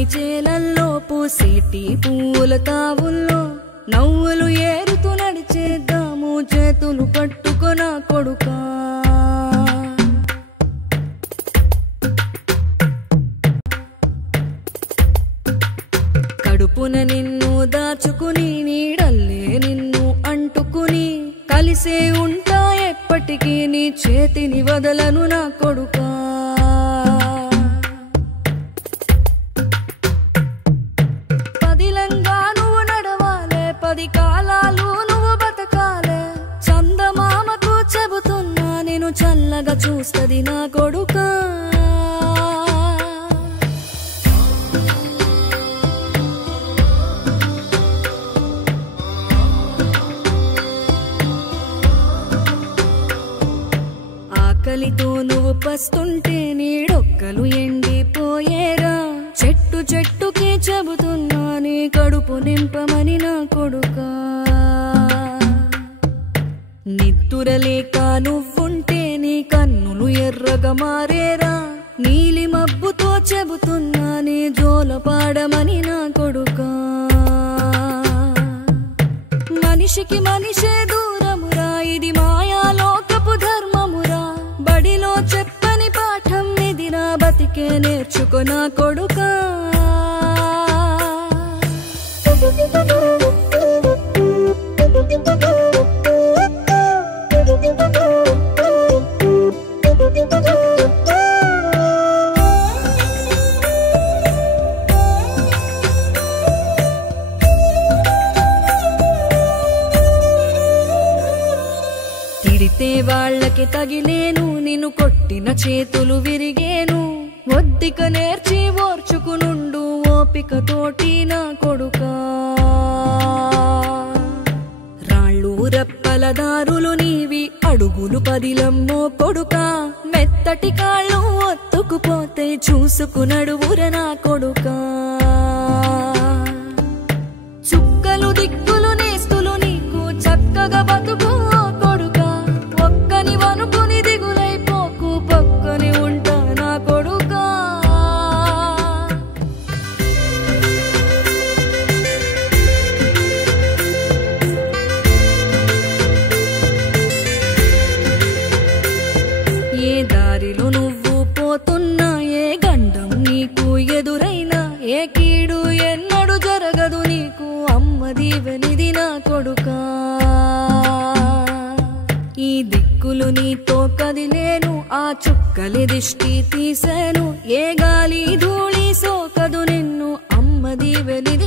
పచ్చని చేలల్లో పూసేటి పూల తావుల్లో నవ్వులు ఏరుతూ నడిచేద్దాము చేతులు పట్టుకొన కొడుకా. కడుపున నిన్ను దాచుకుని నీడల్లే నిన్ను అంటుకుని కలిసే ఉంటా ఎప్పటికీ నీ చేతిని వదలను నా కొడుకా. పదిలంగా నువ్వు నడవాలే, 10 కాలాలు నువ్వు బతకాలే. చందమామకు చెబుతున్నా నేను చల్లగా చూస్తది నా కొడుకా. ఆకలితో నువ్వు పస్తుంటే నీడొక్కలు ఎండిపోయేరా. చెట్టు చెట్టుకి చెబుతున్నా నీ కడుపు నింపమని నా కొడుకా. నిద్దురలేక నువ్వుంటే నీ కన్నులు ఎర్రగా మారేరా. నీలి మబ్బుతో చెబుతున్నా నీ జోల పాడమని నా కొడుకా. మనిషికి మనిషే దూరమురా, ఇది మాయాలోకపు ధర్మమురా. బడిలో చెప్పని పాఠం ఇదిరా, బతికే నేర్చుకో నా కొడుకా. తిడితే వాళ్ళకి తగిలేను, నిన్ను కొట్టిన చేతులు విరిగేను. ఒద్దిక నేర్చి ఓర్చుకునుండు ఓపిక తోటి నా కొడుకా. రాళ్ళు రప్పల దారులు నీవి, అడుగులు పదిలమ్మో కొడుకా. మెత్తటి కాళ్ళు ఒత్తుకుపోతే చూసుకునడువుర నా కొడుకా. చుక్కలు దిక్కులు నేస్తులు నీకు చక్కగా బతుకు కొడుకా. ఒక్కని వనుకుని దిగులైపోకు, పక్కని ఉంటా నా కొడుకా. ఏ దారిలో నువ్వు పోతున్నా, ఏ గండం నీకు ఎదురైనా, ఏ కీడు ఎన్నడు జరగదు నీకు అమ్మ దీవెనిది నా కొడుకా. ఈ దిక్కులు నీతో కదిలేను, ఆ చుక్కలి దిష్టి తీసేను. ఏ గాలి ధూళి సోకదు నిన్ను అమ్మ దీవెనిది